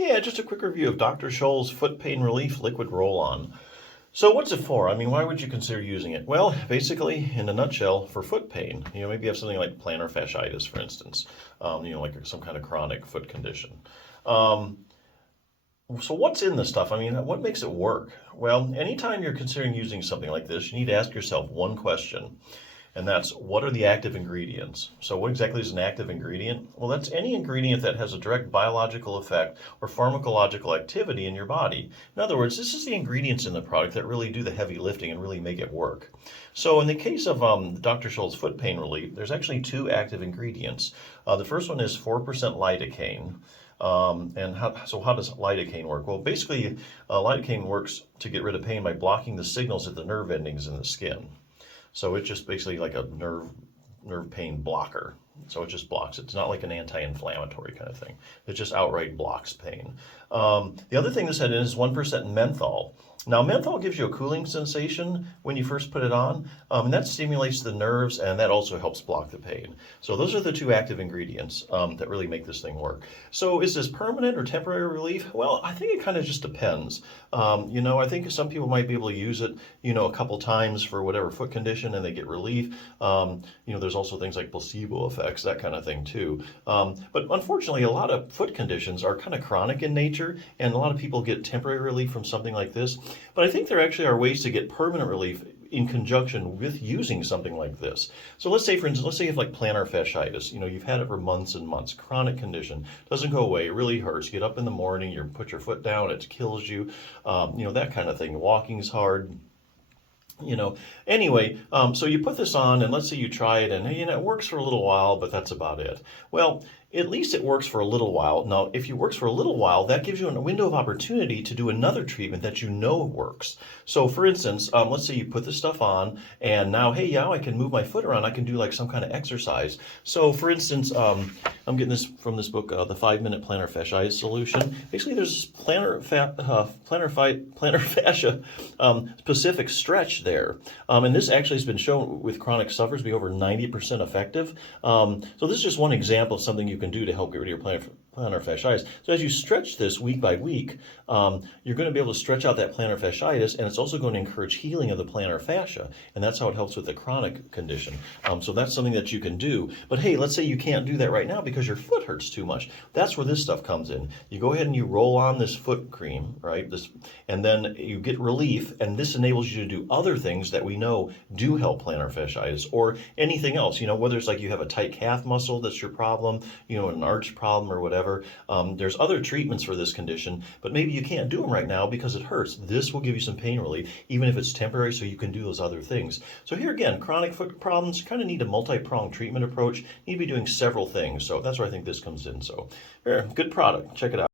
Yeah, just a quick review of Dr. Scholl's Foot Pain Relief Liquid Roll-On. So what's it for? I mean, why would you consider using it? Well, basically, in a nutshell, for foot pain. Maybe you have something like plantar fasciitis, for instance, like some kind of chronic foot condition. Um, so what's in this stuff? I mean, what makes it work? Well, anytime you're considering using something like this, you need to ask yourself one question. And that's, what are the active ingredients? So what exactly is an active ingredient? Well, that's any ingredient that has a direct biological effect or pharmacological activity in your body. In other words, this is the ingredients in the product that really do the heavy lifting and really make it work. So in the case of Dr. Scholl's foot pain relief, there's actually two active ingredients. The first one is 4% lidocaine. So how does lidocaine work? Well, basically, lidocaine works to get rid of pain by blocking the signals at the nerve endings in the skin. So it's just basically like a nerve pain blocker. So it just blocks it. It's not like an anti-inflammatory kind of thing. It just outright blocks pain. The other thing this had in is 1% menthol. Now, menthol gives you a cooling sensation when you first put it on, and that stimulates the nerves, and that also helps block the pain. So those are the two active ingredients that really make this thing work. So is this permanent or temporary relief? Well, I think it kind of just depends. I think some people might be able to use it, a couple times for whatever foot condition, and they get relief. There's also things like placebo effects, that kind of thing too. But unfortunately, a lot of foot conditions are kind of chronic in nature, and a lot of people get temporary relief from something like this. But I think there actually are ways to get permanent relief in conjunction with using something like this. So let's say, for instance, you have like plantar fasciitis. You've had it for months and months, chronic condition, doesn't go away, it really hurts. You get up in the morning, you put your foot down, it kills you, that kind of thing. Walking's hard. Anyway, so you put this on, and let's say you try it, and it works for a little while, but that's about it. Well, at least it works for a little while. Now, if it works for a little while, that gives you a window of opportunity to do another treatment that works. So, for instance, let's say you put this stuff on, and now, hey, I can move my foot around. I can do like some kind of exercise. So, for instance, I'm getting this from this book, The 5-Minute Plantar Fasciitis Solution. Basically, there's plantar fascia specific stretch there. And this actually has been shown with chronic sufferers to be over 90% effective. So this is just one example of something you can do to help get rid of your plantar fasciitis. So as you stretch this week by week, you're going to be able to stretch out that plantar fasciitis, and it's also going to encourage healing of the plantar fascia, and that's how it helps with the chronic condition. So that's something that you can do. But hey, let's say you can't do that right now because your foot hurts too much. That's where this stuff comes in. You go ahead and you roll on this foot cream, right? And then you get relief, and this enables you to do other things that we know do help plantar fasciitis, or anything else. Whether it's like you have a tight calf muscle that's your problem, an arch problem or whatever. There's other treatments for this condition, but maybe you can't do them right now because it hurts. This will give you some pain relief, even if it's temporary, so you can do those other things. So here again, chronic foot problems kind of need a multi-pronged treatment approach. You need to be doing several things. So that's where I think this comes in. So, good product. Check it out.